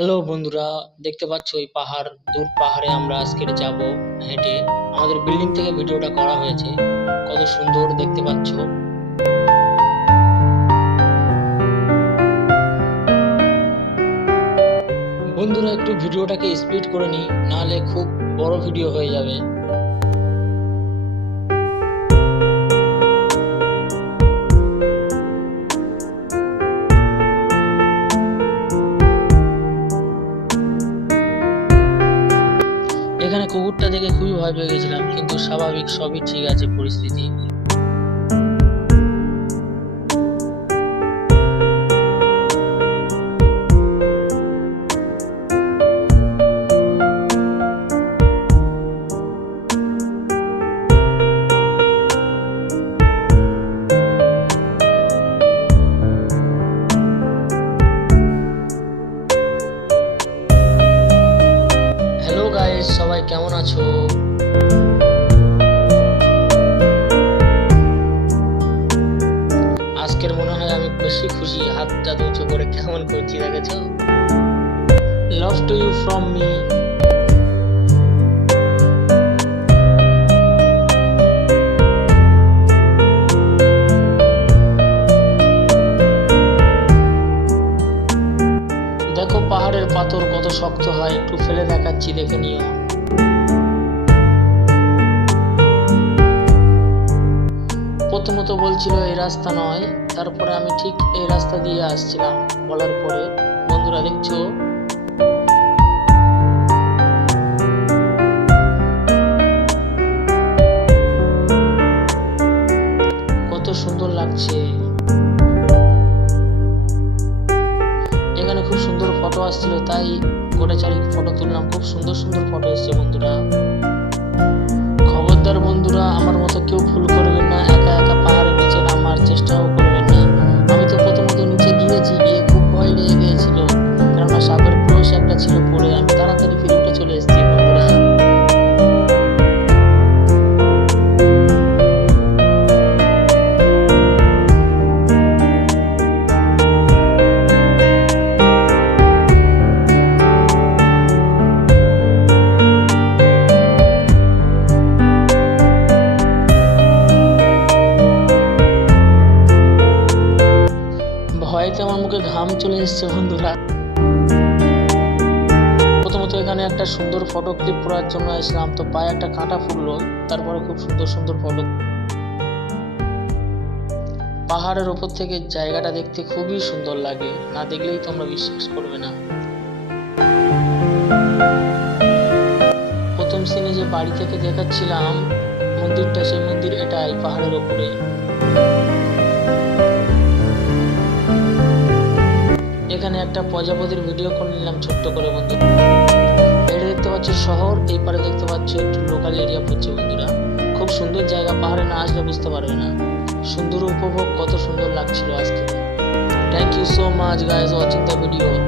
হ্যালো বন্ধুরা, দেখতে পাচ্ছ এই পাহাড়, দূর পাহাড়ে আমরা আজকে যাব হেঁটে। আমাদের বিল্ডিং থেকে ভিডিওটা করা হয়েছে, কত সুন্দর দেখতে পাচ্ছ। বন্ধুরা, একটু ভিডিওটাকে স্পিড করে নি, নাহলে খুব বড় ভিডিও হয়ে যাবে। এখানে কুকুরটা দেখে খুবই ভয় পেয়ে গেছিলাম, কিন্তু স্বাভাবিক, সবই ঠিক আছে পরিস্থিতি। হ্যালো গাইস, সবাই কেমন আছো? আজকের মনে হয় আমি বেশি খুশি, হাতটা উঁচু করে কেমন করছি দেখেছো? Love to you from me. দেখো পাহাড়ের পাথর কত শক্ত হয়, একটু ফেলে দেখাচ্ছি, দেখে নিও। প্রথমত বলছিল এই রাস্তা নয়, তারপরে আমি ঠিক এই রাস্তা দিয়ে আসছিলাম বলার পরে। বন্ধুরা দেখছো, কত সুন্দর লাগছে। এখানে খুব সুন্দর ফটো আসছিল, তাই গোটা চারিক ফটো তুললাম। খুব সুন্দর সুন্দর ফটো এসছে বন্ধুরা। খবরদার বন্ধুরা, আমার মতো কেউ ভুল করবেন না, একা একা পাহাড়ের নিচে নামার চেষ্টাও করবেন না। আমি তো প্রথমত নিচে গিয়েছি, গিয়ে খুব ভয় লেগে গিয়েছিল, কেননা সাপের ক্রোশ একটা ছিল পড়ে। আমি তাড়াতাড়ি ফিরে উঠে চলে এসেছি বন্ধুরা। ভয়তে আমার মুখে ঘাম চলে এসেছে বন্ধুরা। প্রথমত এখানে একটা সুন্দর ফটো ক্লিক করার জন্য আসলাম, তো পায়ে একটা কাঁটা ফুললো, তারপরে খুব সুন্দর সুন্দর ফটো। পাহাড়ের ওপর থেকে জায়গাটা দেখতে খুবই সুন্দর লাগে, না দেখলেই তোমরা বিশ্বাস করবে না। প্রথম সিনে যে বাড়ি থেকে দেখাচ্ছিলাম মন্দিরটা, সেই মন্দির এটাই পাহাড়ের ওপরে। এখানে একটা প্রজাপতির ভিডিও করে নিলাম ছোট্ট করে বন্ধু। এটা দেখতে পাচ্ছ শহর, এই পারে দেখতে পাচ্ছ একটু লোকাল এরিয়া পড়ছে বন্ধুরা। খুব সুন্দর জায়গা, পাহাড়ে না আসলে বুঝতে পারবে না সুন্দর উপভোগ, কত সুন্দর লাগছিল আজকে। Thank you so much guys watching the video.